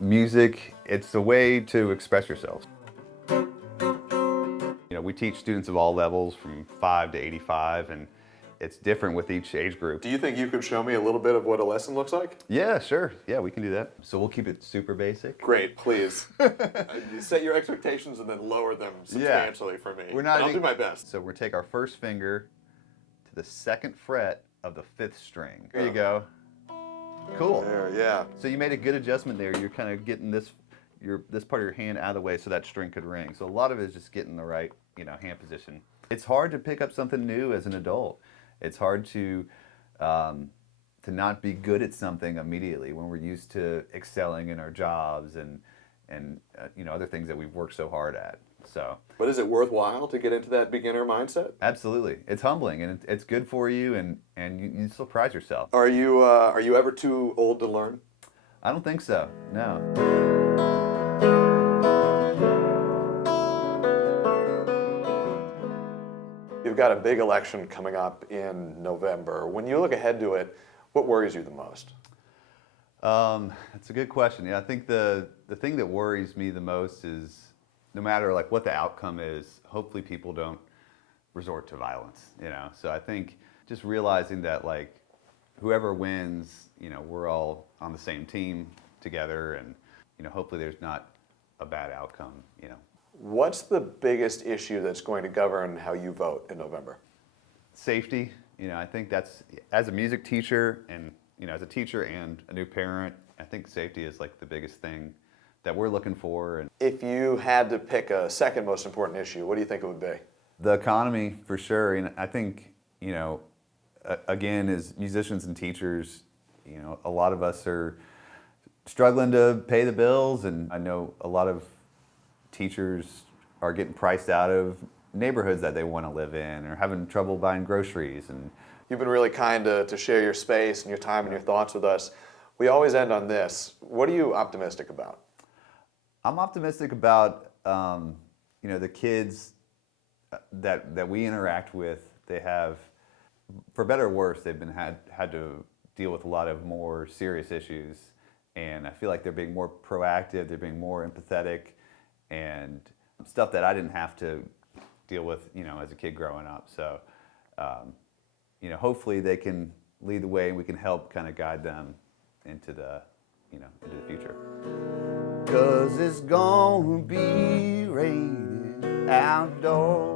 music, it's a way to express yourself. We teach students of all levels from 5 to 85, and it's different with each age group. Do you think you could show me a little bit of what a lesson looks like? Yeah, sure. Yeah, we can do that. So we'll keep it super basic. Great, please. You set your expectations and then lower them substantially for me. I'll do my best. So we're gonna take our first finger to the 2nd fret of the 5th string. There you go. Cool. There, yeah. So you made a good adjustment there. You're kind of getting this part of your hand out of the way so that string could ring. So a lot of it is just getting the right, hand position. It's hard to pick up something new as an adult. It's hard to not be good at something immediately when we're used to excelling in our jobs and other things that we've worked so hard at. So. But is it worthwhile to get into that beginner mindset? Absolutely. It's humbling and it's good for you and you surprise yourself. Are you ever too old to learn? I don't think so, no. You've got a big election coming up in November. When you look ahead to it, what worries you the most? That's a good question. Yeah, I think the thing that worries me the most is no matter what the outcome is, hopefully people don't resort to violence, So I think just realizing that whoever wins, we're all on the same team together and, hopefully there's not a bad outcome, What's the biggest issue that's going to govern how you vote in November? Safety. I think that's, as a music teacher and, as a teacher and a new parent, I think safety is the biggest thing that we're looking for. And if you had to pick a second most important issue, what do you think it would be? The economy, for sure. And I think, again, as musicians and teachers, a lot of us are struggling to pay the bills, and I know a lot of teachers are getting priced out of neighborhoods that they want to live in or having trouble buying groceries. And you've been really kind to share your space and your time and your thoughts with us. We always end on this. What are you optimistic about? I'm optimistic about the kids that we interact with. They have, for better or worse, they've been had to deal with a lot of more serious issues, and I feel like they're being more proactive. They're being more empathetic, and stuff that I didn't have to deal with, as a kid growing up. So, hopefully they can lead the way, and we can help kind of guide them into the future. 'Cause it's gonna be raining outdoors.